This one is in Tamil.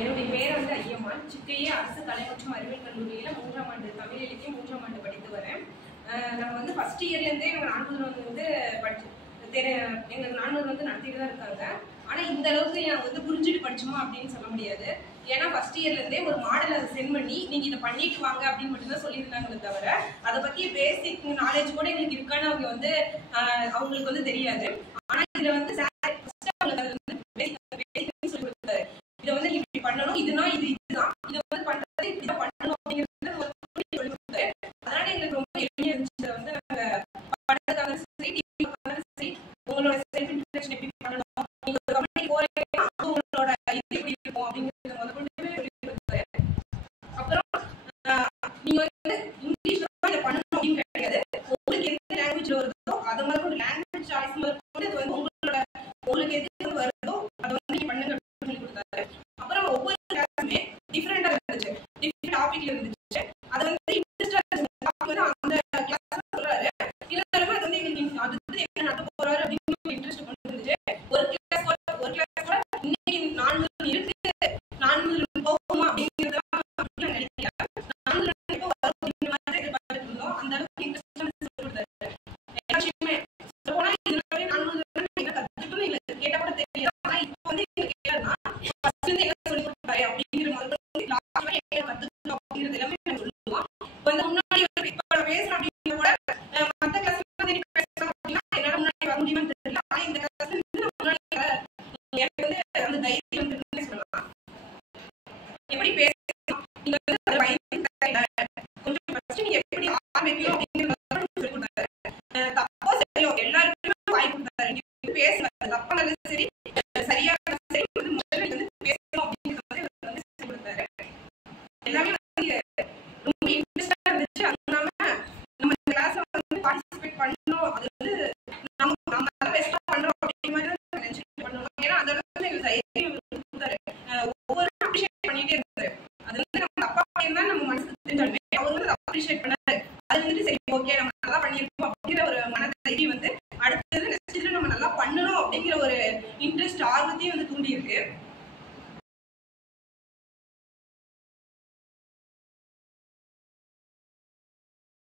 என்னுடைய பேர் வந்து ஐயம்மாள். சிக்கையே அரசு கலை மற்றும் அறிவியல் கல்லூரியில் 3ஆம் ஆண்டு தமிழ் இலக்கியம் 3ஆம் ஆண்டு படித்து வரேன். நம்ம வந்து ஃபர்ஸ்ட் இயர்லேருந்தே எங்கள் நான்முதல்வர் வந்து எங்களுக்கு நான்முதல் வந்து நடத்திட்டு தான் இருக்காங்க. ஆனால் இந்த அளவுக்கு நாங்கள் வந்து புரிஞ்சுட்டு படிச்சோமா அப்படின்னு சொல்ல முடியாது. ஏன்னா ஃபர்ஸ்ட் இயர்லேருந்தே ஒரு மாடலை சென்ட் பண்ணி நீங்கள் இதை பண்ணிட்டு வாங்க அப்படின்னு மட்டும்தான் சொல்லியிருந்தாங்களே தவிர அதை பற்றிய பேசிக் நாலேஜ் கூட எங்களுக்கு இருக்கான்னு அவங்க வந்து அவங்களுக்கு வந்து தெரியாது. ஆனால் இதில் வந்து சொல்லி கொடுத்தாரு. இதை வந்து இப்படி பண்ணணும், இதுனா இதுதான், இதை வந்து பண்றது இப்படிதான் பண்ணணும் அப்படிங்கிறது சொல்லி கொடுத்தாரு. அதனால எங்களுக்கு ரொம்ப எளிமையா இருந்துச்சு. இதை வந்து நாங்க பண்றதுக்காக சரி, உங்களோட செல்ஃப் இன்ட்ரடக்ஷன் எப்படி பண்ணணும், நீங்க ஒரு கம்பெனி போறீங்கன்னா உங்களோட இது எப்படி இருக்கும் அப்படிங்கிறது முதல்ல சொல்லி கொடுத்தாரு. அப்புறம் நீங்க வந்து இங்கிலீஷ்ல தான் இதை பண்ணணும் அப்படின்னு கிடையாது. உங்களுக்கு எந்த லாங்குவேஜ் வருதோ அது மாதிரி ஒரு லாங்குவேஜ் சாய்ஸ் மாதிரி அது வந்து உங்களுக்கு எது வருதோ அதை வந்து நீங்க பண்ணுங்க சொல்லி கொடுத்தாரு. அப்புறம் ஒவ்வொரு கிளாஸுமே டிஃப்ரெண்டா இருந்துச்சு, டிஃப்ரெண்ட் டாபிக்ல இருந்துச்சு. அது வந்து இன்ட்ரெஸ்டா இருந்துச்சு. அந்த கிளாஸ் சொல்றாரு இருந்தாலுமே அது வந்து எங்களுக்கு அடுத்து என்ன நடத்த போறாரு அப்படின்னு இன்ட்ரெஸ்ட் கொண்டு இருந்துச்சு. ஒரு கிளாஸ் கூட இன்னைக்கு நான்முதல் இருக்கு, நான்முதல் போகுமா அப்படிங்கிறத நினைக்கிறேன். நான்முதல் இப்போ வரும் மாதிரி எதிர்பார்த்துட்டு இருந்தோம். அந்த அளவுக்கு இன்ட்ரெஸ்டா சொல்லி கொடுத்தாரு. எல்லா விஷயமே சொல்ல போனா இதுவரை நான்முதல் என்ன கத்துக்கணும் எங்களுக்கு கேட்டா கூட தெரியும். ஆனா இப்போ வந்து எங்களுக்கு கேட்டா ஃபர்ஸ்ட் இருந்து என்ன சொல்லி கொடுத்தாரு அப்படிங்கிற மாதிரி லாஸ்ட் வரை என்ன கத்துக்கணும் அப்படிங்கிறது எல்லாமே நம்ம சொல்லுவோம். வந்து முன்னாடி இப்போ பேசுறோம் அப்படிங்கிற கூட மற்ற கிளாஸ்ல வந்து பேசலாம் அப்படின்னா என்னால முன்னாடி வர முடியுமான்னு தெரியல. ஆனா இந்த கிளாஸ்ல இருந்து முன்னாடி எனக்கு வந்து அந்த தைரியம் வந்து சொல்லலாம். எப்படி பேசணும் நீங்க வந்து அதை பயந்து கொஞ்சம் ஃபர்ஸ்ட் நீங்க எப்படி ஆரம்பிக்கணும் அப்படிங்கிறது சொல்லி கொடுத்தாரு. தப்போ சரியோ எல்லாருக்குமே வாய்ப்பு கொடுத்தாரு. நீங்க பேசுங்க, தப்பானது சரி சரியான சரி வந்து முதல்ல வந்து பேசணும் அப்படிங்கிறது வந்து சொல்லி கொடுத்தாரு. எல்லாமே வந்து ரொம்ப இன்ட்ரெஸ்டா இருந்துச்சு. அதனால நம்ம இந்த கிளாஸ்ல வந்து பார்ட்டிசிபேட் பண்ணணும், அது வந்து நம்ம பெஸ்டா பண்றோம் அப்படிங்கிற மாதிரி நினைச்சிட்டு பண்ணணும். ஏன்னா அந்த அளவுக்கு எங்களுக்கு தைரியம் கொடுத்தாரு. ஒவ்வொரு அப்ரிஷியேட் பண்ணிட்டே இருந்தாரு. அது வந்து நம்ம தப்பா பண்ணியிருந்தா நம்ம மனசுக்கு தெரிஞ்சாலுமே அவர் வந்து அப்ரிஷியேட் பண்ணாரு. அது வந்து சரி ஓகே நம்ம நல்லா பண்ணியிருக்கோம் அப்படிங்கிற ஒரு மன தைரியம் வந்து அடுத்தது நெக்ஸ்ட் நம்ம நல்லா பண்ணணும் அப்படிங்கிற ஒரு இன்ட்ரெஸ்ட் ஆர்வத்தையும் வந்து தூண்டி இருக்கு.